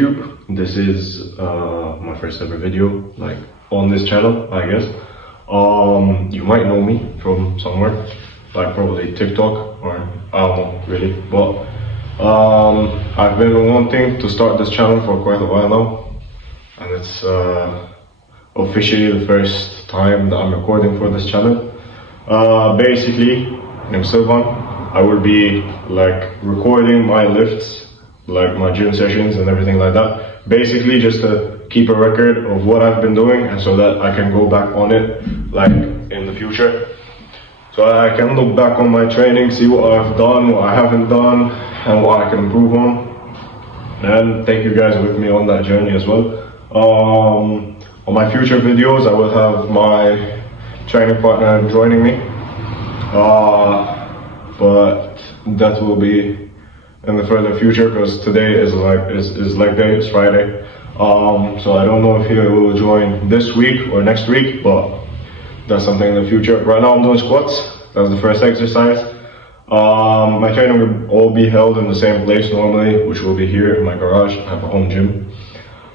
YouTube. This is my first ever video, like on this channel, I guess. You might know me from somewhere, like probably TikTok or I don't know really, but I've been wanting to start this channel for quite a while now, and it's officially the first time that I'm recording for this channel. Basically, I'm Silvan. I will be like recording my lifts, like my gym sessions and everything like that. Basically just to keep a record of what I've been doing, and so that I can go back on it like in the future. So I can look back on my training, see what I've done, what I haven't done, and what I can improve on. And take you guys with me on that journey as well. On my future videos, I will have my training partner joining me. But that will be in the further future, because today is leg day, it's Friday. So I don't know if he will join this week or next week, but that's something in the future. Right now I'm doing squats. That's the first exercise. My training will all be held in the same place normally, which will be here in my garage. I have a home gym.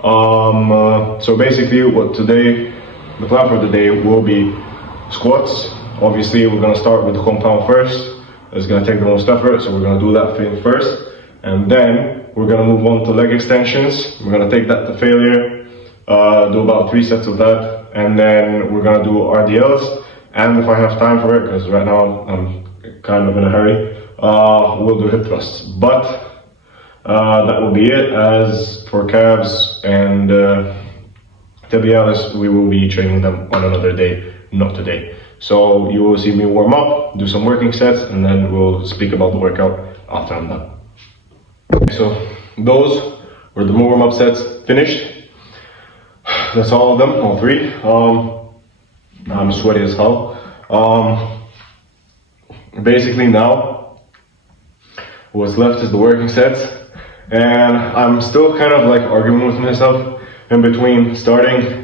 So basically the plan for the day will be squats. Obviously we're gonna start with the compound first. It's gonna take the most effort, so we're gonna do that thing first. And then we're gonna move on to leg extensions. We're gonna take that to failure, do about 3 sets of that. And then we're gonna do RDLs. And if I have time for it, because right now I'm kind of in a hurry, we'll do hip thrusts. But that will be it. As for calves and tibialis, we will be training them on another day, not today. So you will see me warm up, do some working sets, and then we'll speak about the workout after I'm done. Okay, so those were the warm-up sets finished. That's all of them, all 3. I'm sweaty as hell. Basically now, what's left is the working sets, and I'm still kind of like arguing with myself in between starting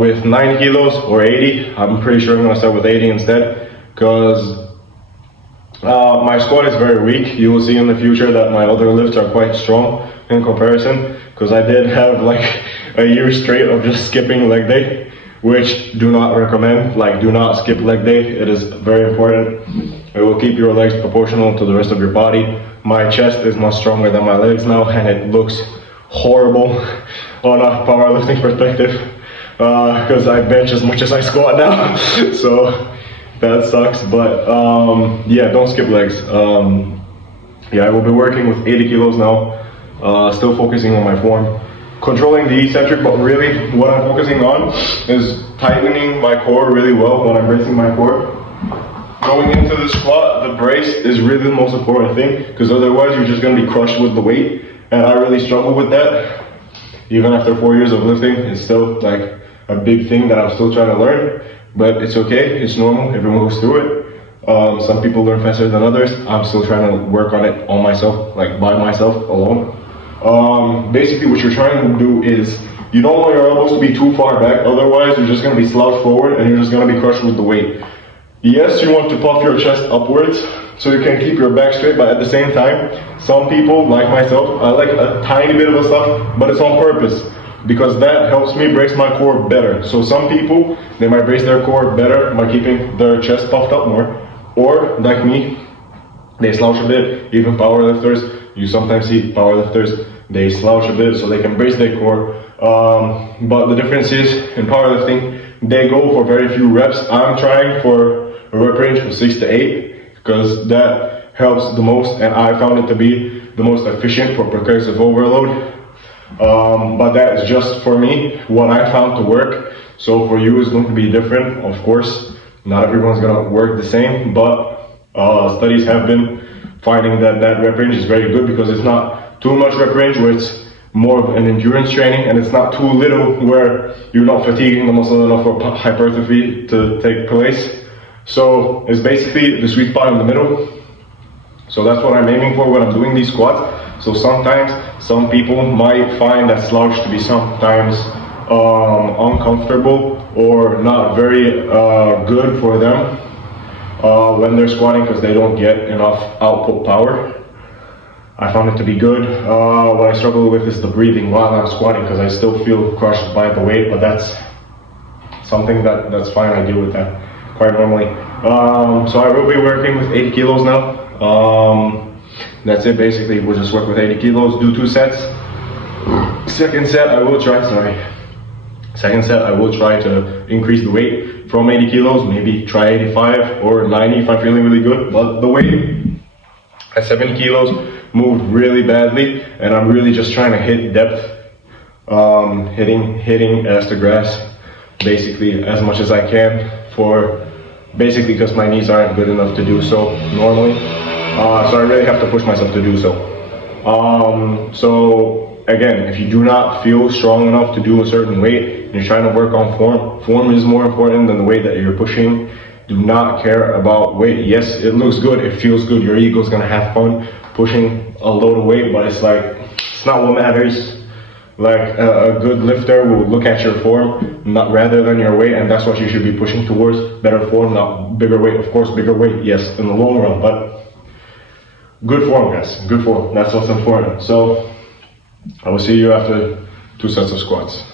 with 9 kilos or 80. I'm pretty sure I'm gonna start with 80 instead, because my squat is very weak. You will see in the future that my other lifts are quite strong in comparison, because I did have like a year straight of just skipping leg day, which do not recommend. Like, do not skip leg day. It is very important. It will keep your legs proportional to the rest of your body. My chest is much stronger than my legs now, and it looks horrible on a powerlifting perspective, because I bench as much as I squat now. So that sucks, but yeah, don't skip legs. Yeah, I will be working with 80 kilos now, still focusing on my form, controlling the eccentric, but really what I'm focusing on is tightening my core really well when I'm bracing my core. Going into the squat, the brace is really the most important thing, because otherwise you're just going to be crushed with the weight, and I really struggle with that. Even after 4 years of lifting, it's still like a big thing that I'm still trying to learn, but it's okay, it's normal, everyone goes through it. Some people learn faster than others. I'm still trying to work on it on myself, like by myself, alone. Basically what you're trying to do is, you don't want your elbows to be too far back, otherwise you're just going to be slouched forward and you're just going to be crushed with the weight. Yes, you want to puff your chest upwards so you can keep your back straight, but at the same time, some people, like myself, I like a tiny bit of a stuff, but it's on purpose, because that helps me brace my core better. So some people, they might brace their core better by keeping their chest puffed up more, or like me, they slouch a bit. Even powerlifters, you sometimes see powerlifters, they slouch a bit so they can brace their core. But the difference is, in powerlifting, they go for very few reps. I'm trying for a rep range of 6 to 8, because that helps the most, and I found it to be the most efficient for progressive overload. But that is just for me, what I found to work. So for you, it's going to be different. Of course, not everyone's going to work the same, but studies have been finding that rep range is very good, because it's not too much rep range where it's more of an endurance training, and it's not too little where you're not fatiguing the muscle enough for hypertrophy to take place. So it's basically the sweet spot in the middle. So that's what I'm aiming for when I'm doing these squats. So sometimes some people might find that slouch to be sometimes uncomfortable or not very good for them when they're squatting, because they don't get enough output power. I found it to be good. What I struggle with is the breathing while I'm squatting, because I still feel crushed by the weight, but that's something that's fine. I deal with that quite normally. So I will be working with 80 kilos now. That's it basically. We'll just work with 80 kilos, do 2 sets. Second set I will try to increase the weight from 80 kilos, maybe try 85 or 90 if I'm feeling really good. But the weight at 70 kilos moved really badly, and I'm really just trying to hit depth, hitting as the grass basically as much as I can, basically because my knees aren't good enough to do so normally. So I really have to push myself to do so. So again, if you do not feel strong enough to do a certain weight and you're trying to work on form is more important than the weight that you're pushing. Do not care about weight. Yes, it looks good, it feels good, your ego's gonna have fun pushing a load of weight, but it's not what matters. Like a good lifter will look at your form rather than your weight, and that's what you should be pushing towards. Better form, not bigger weight. Of course, bigger weight, yes, in the long run, but good form, guys. Good form. That's what's important. So I will see you after 2 sets of squats.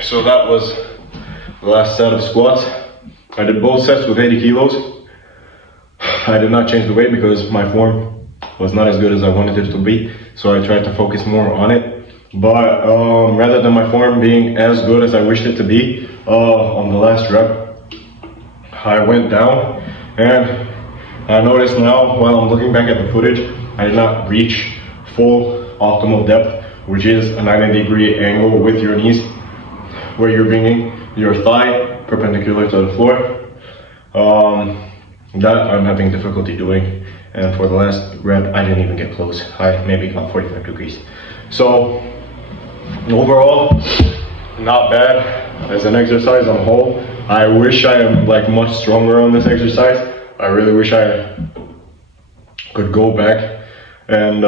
So that was the last set of squats. I did both sets with 80 kilos. I did not change the weight because my form was not as good as I wanted it to be, so I tried to focus more on it. But rather than my form being as good as I wished it to be, on the last rep, I went down, and I noticed now while I'm looking back at the footage, I did not reach full optimal depth, which is a 90-degree angle with your knees, where you're bringing your thigh perpendicular to the floor. That I'm having difficulty doing, and for the last rep I didn't even get close. I maybe got 45 degrees. So overall, not bad as an exercise on a whole. I wish I am like much stronger on this exercise. I really wish I could go back and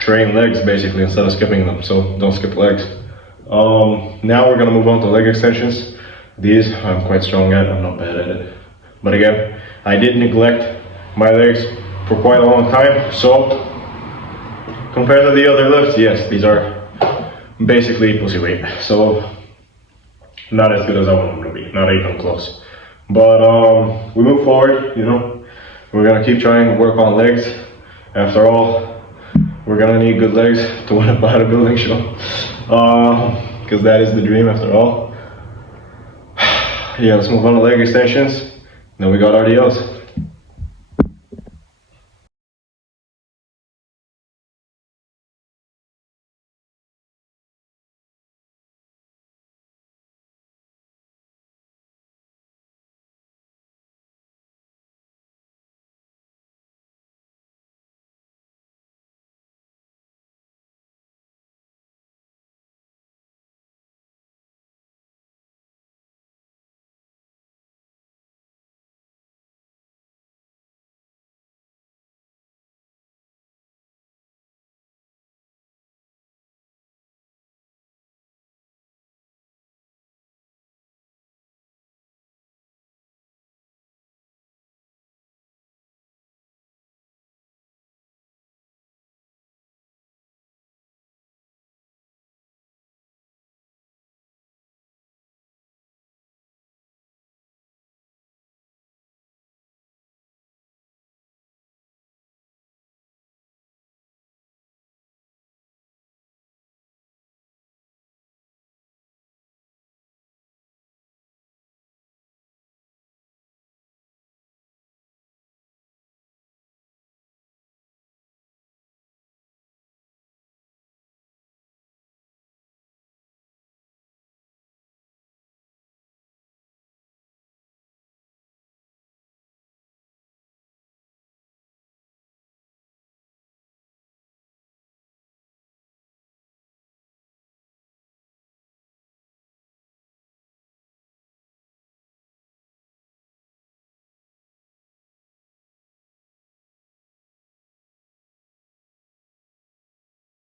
train legs basically instead of skipping them. So don't skip legs. Now we're gonna move on to leg extensions. These I'm quite strong at. I'm not bad at it. But again, I did neglect my legs for quite a long time. So compared to the other lifts, yes, these are basically pussy weight. So not as good as I want them to be. Not even close. But we move forward. You know, we're gonna keep trying to work on legs. After all, we're gonna need good legs to win a bodybuilding show. Because that is the dream after all. Yeah, let's move on to leg extensions. Then we got RDLs.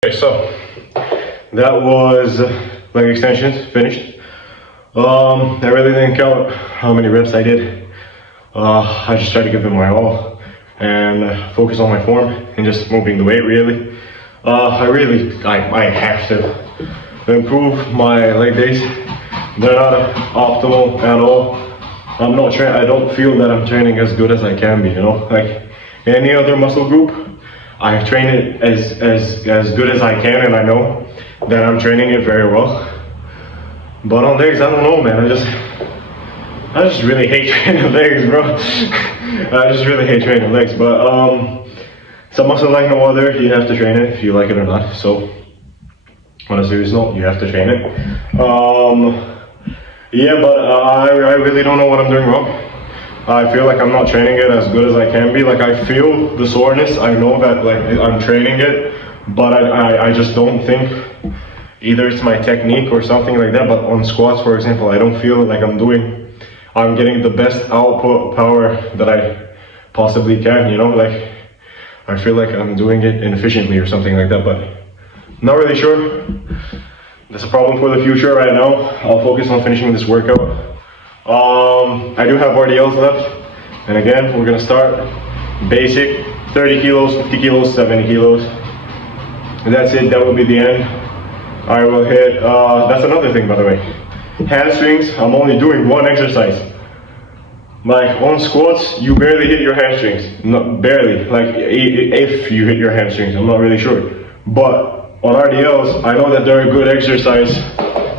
Okay, so that was leg extensions finished. I really didn't count how many reps I did. I just tried to give them my all and focus on my form and just moving the weight really. I have to improve my leg days. They're not optimal at all. I don't feel that I'm training as good as I can be, you know? Like any other muscle group, I train it as good as I can, and I know that I'm training it very well. But on legs, I don't know, man. I just really hate training legs, bro. I just really hate training legs. But it's a muscle like no other. You have to train it if you like it or not. So on a serious note, you have to train it. Yeah, but I really don't know what I'm doing wrong. I feel like I'm not training it as good as I can be. Like I feel the soreness. I know that like I'm training it, but I just don't think either it's my technique or something like that. But on squats, for example, I don't feel like I'm getting the best output power that I possibly can, you know, like I feel like I'm doing it inefficiently or something like that, but not really sure. That's a problem for the future right now. I'll focus on finishing this workout. I do have RDLs left, and again, we're gonna start basic 30 kilos, 50 kilos, 70 kilos. And that's it, that will be the end. I will hit, that's another thing by the way. Hamstrings, I'm only doing one exercise. Like on squats, you barely hit your hamstrings. Not barely, like if you hit your hamstrings, I'm not really sure. But on RDLs, I know that they're a good exercise.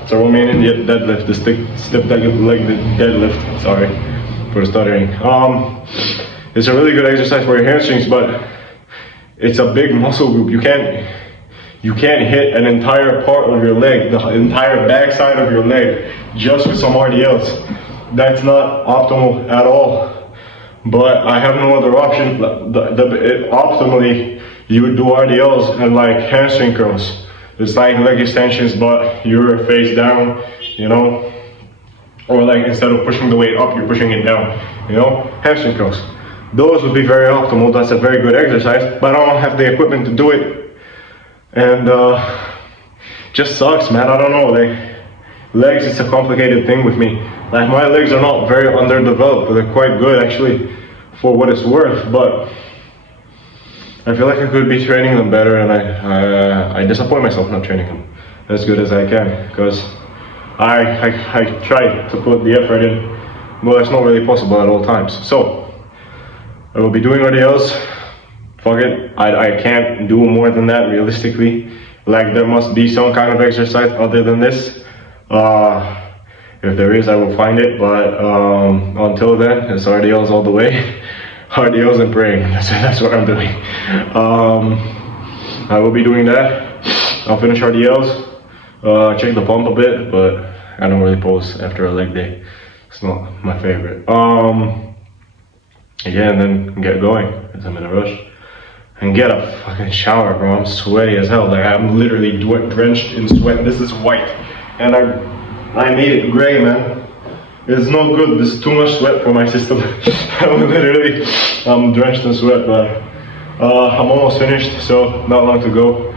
It's a Romanian deadlift, the stiff leg deadlift, sorry. for stuttering. It's a really good exercise for your hamstrings, but it's a big muscle group. You can't hit an entire part of your leg, the entire backside of your leg, just with some RDLs. That's not optimal at all. But I have no other option. Optimally, you would do RDLs and like hamstring curls. It's like leg extensions, but you're face down, you know? Or like instead of pushing the weight up, you're pushing it down, you know? Hamstring curls. Those would be very optimal. That's a very good exercise, but I don't have the equipment to do it. And just sucks, man. I don't know. Legs, it's a complicated thing with me. Like my legs are not very underdeveloped, but they're quite good actually for what it's worth. But I feel like I could be training them better, and I disappoint myself not training them as good as I can, because I try to put the effort in, but it's not really possible at all times. So I will be doing RDLs. Fuck it, I can't do more than that realistically. Like there must be some kind of exercise other than this. If there is, I will find it, but until then, it's RDLs all the way. RDLs and praying, that's what I'm doing. I will be doing that. I'll finish RDLs, check the pump a bit, but I don't really pose after a leg day. It's not my favorite. Yeah, and then get going, because I'm in a rush. And get a fucking shower, bro. I'm sweaty as hell. Like I'm literally drenched in sweat. This is white, and I made it gray, man. It's no good. This is too much sweat for my system. I'm drenched in sweat, but I'm almost finished, so not long to go.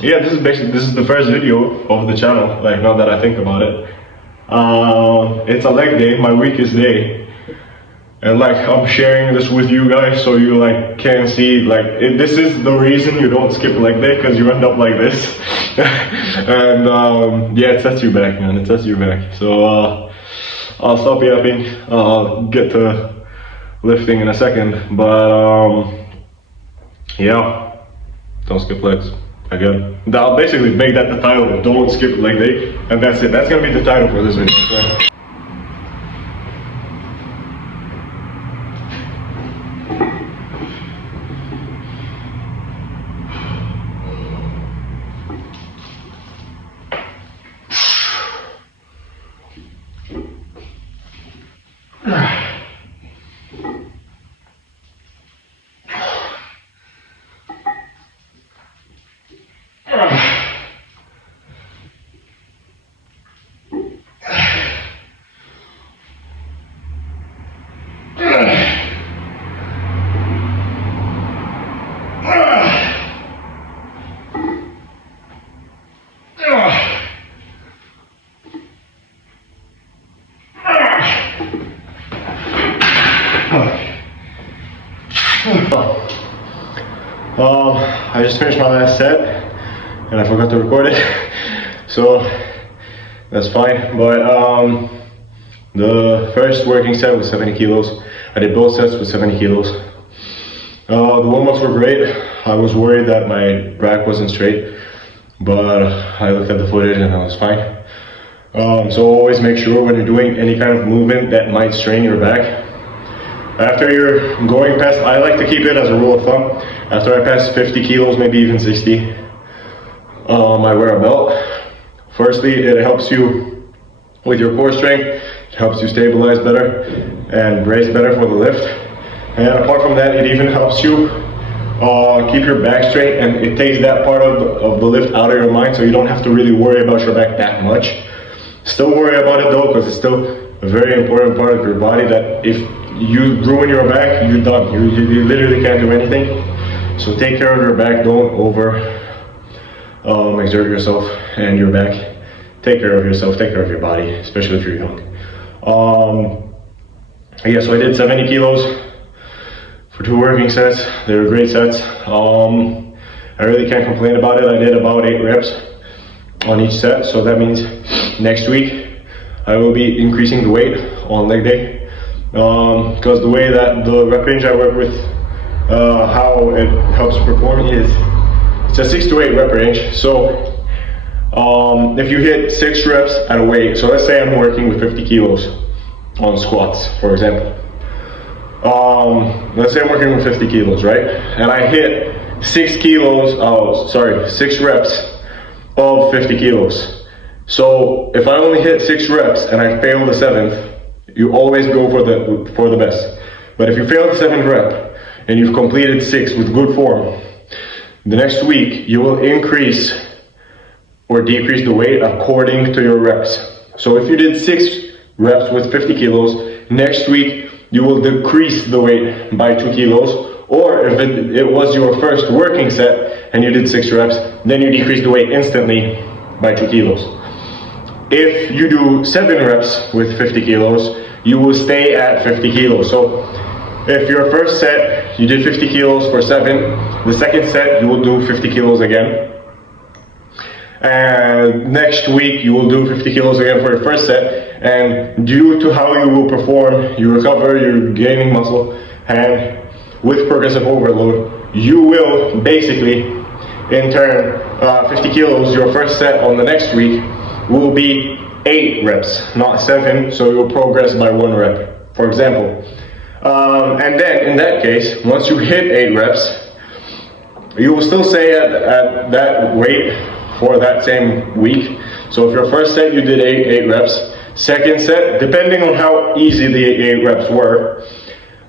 Yeah, this is the first video of the channel. Like now that I think about it, it's a leg day, my weakest day. And like I'm sharing this with you guys so you like can see like this is the reason you don't skip leg day, because you end up like this. And yeah, it sets you back, man. It sets you back. So I'll stop yapping. I'll get to lifting in a second, but yeah, don't skip legs again. I'll basically make that the title, don't skip leg day, and that's it. That's gonna be the title for this video. I just finished my last set and I forgot to record it, so that's fine. But the first working set was 70 kilos. I did both sets with 70 kilos. The warm-ups were great. I was worried that my back wasn't straight, but I looked at the footage and I was fine. So always make sure when you're doing any kind of movement that might strain your back, after you're going past, I like to keep it as a rule of thumb, after I pass 50 kilos, maybe even 60, I wear a belt. Firstly, it helps you with your core strength, it helps you stabilize better and brace better for the lift. And apart from that, it even helps you keep your back straight, and it takes that part of the lift out of your mind, so you don't have to really worry about your back that much. Still worry about it though, because it's still a very important part of your body that if you ruin your back, you're done. You literally can't do anything. So take care of your back, don't over exert yourself and your back. Take care of yourself, take care of your body, especially if you're young. Yeah, so I did 70 kilos for 2 working sets. They were great sets. I really can't complain about it. I did about 8 reps on each set, so that means next week I will be increasing the weight on leg day. Because the way that the rep range I work with, how it helps perform is, it's a 6 to 8 rep range. So if you hit 6 reps at a weight, so let's say I'm working with 50 kilos, on squats, for example. Let's say I'm working with 50 kilos, right? And I hit 6 reps of 50 kilos. So if I only hit 6 reps and I fail the 7th, you always go for the best. But if you fail the 7th rep and you've completed 6 with good form, the next week you will increase or decrease the weight according to your reps. So if you did 6 reps with 50 kilos, next week you will decrease the weight by 2 kilos. Or if it was your first working set and you did 6 reps, then you decrease the weight instantly by 2 kilos. If you do 7 reps with 50 kilos, you will stay at 50 kilos. So if your first set, you did 50 kilos for 7, the second set, you will do 50 kilos again. And next week, you will do 50 kilos again for your first set. And due to how you will perform, you recover, you're gaining muscle, and with progressive overload, you will basically, in turn, 50 kilos, your first set on the next week will be 8 reps, not 7, so you will progress by 1 rep, for example. And then, in that case, once you hit 8 reps, you will still stay at that weight for that same week. So if your first set you did 8 reps, second set, depending on how easy the 8 reps were,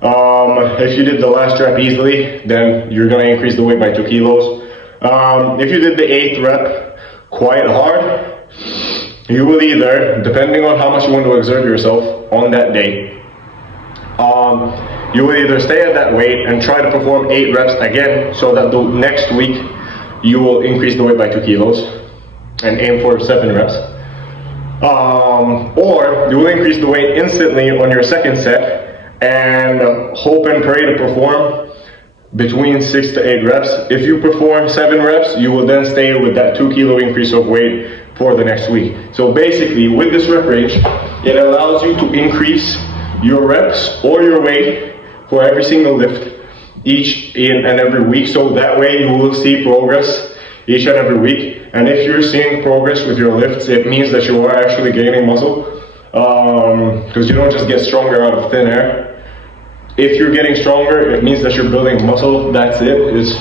if you did the last rep easily, then you're going to increase the weight by 2 kilos. If you did the 8th rep quite hard, you will either, depending on how much you want to exert yourself on that day, you will either stay at that weight and try to perform 8 reps again, so that the next week you will increase the weight by 2 kilos and aim for 7 reps. Or you will increase the weight instantly on your second set and hope and pray to perform between 6 to 8 reps. If you perform 7 reps, you will then stay with that 2 kilo increase of weight for the next week. So basically, with this rep range, it allows you to increase your reps or your weight for every single lift each and every week. So that way you will see progress each and every week. And if you're seeing progress with your lifts, it means that you are actually gaining muscle, because you don't just get stronger out of thin air. If you're getting stronger, it means that you're building muscle. That's it. It's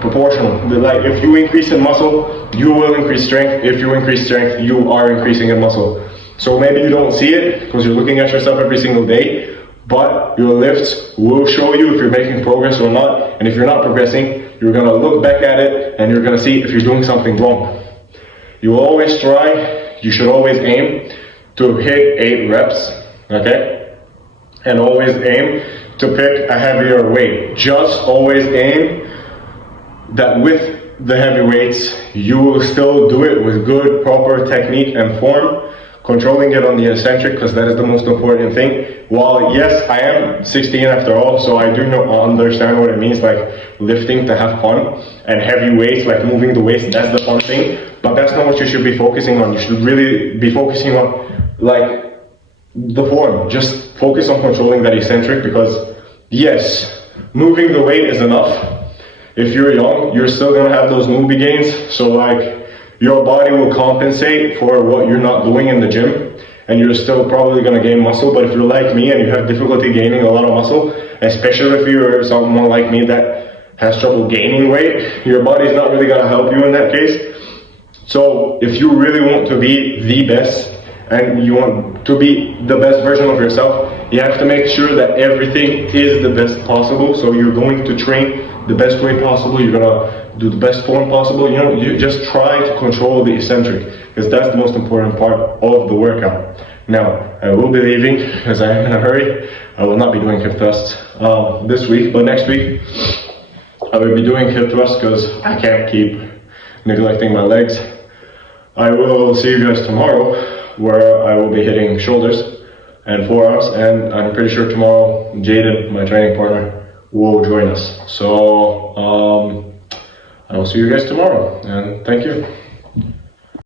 proportional. Like, if you increase in muscle, you will increase strength. If you increase strength, you are increasing in muscle. So maybe you don't see it because you're looking at yourself every single day, but your lifts will show you if you're making progress or not. And if you're not progressing, you're going to look back at it and you're going to see if you're doing something wrong. You will always try, you should always aim to hit 8 reps, okay? And always aim to pick a heavier weight. Just always aim that with the heavy weights, you will still do it with good, proper technique and form, controlling it on the eccentric, because that is the most important thing. While yes, I am 16 after all, so I do understand what it means, like lifting to have fun, and heavy weights, like moving the weights, that's the fun thing. But that's not what you should be focusing on. You should really be focusing on like the form. Just focus on controlling that eccentric, because yes, moving the weight is enough. If you're young, you're still gonna have those movie gains, so like your body will compensate for what you're not doing in the gym, and you're still probably gonna gain muscle. But if you're like me and you have difficulty gaining a lot of muscle, especially if you're someone like me that has trouble gaining weight, your body's not really gonna help you in that case. So if you really want to be the best, and you want to be the best version of yourself, you have to make sure that everything is the best possible. So you're going to train the best way possible, you're gonna do the best form possible. You know, you just try to control the eccentric, because that's the most important part of the workout. Now, I will be leaving because I am in a hurry. I will not be doing hip thrusts this week, but next week I will be doing hip thrusts because I can't keep neglecting my legs. I will see you guys tomorrow, where I will be hitting shoulders and forearms, and I'm pretty sure tomorrow Jaden, my training partner, will join us. So I will see you guys tomorrow, and thank you.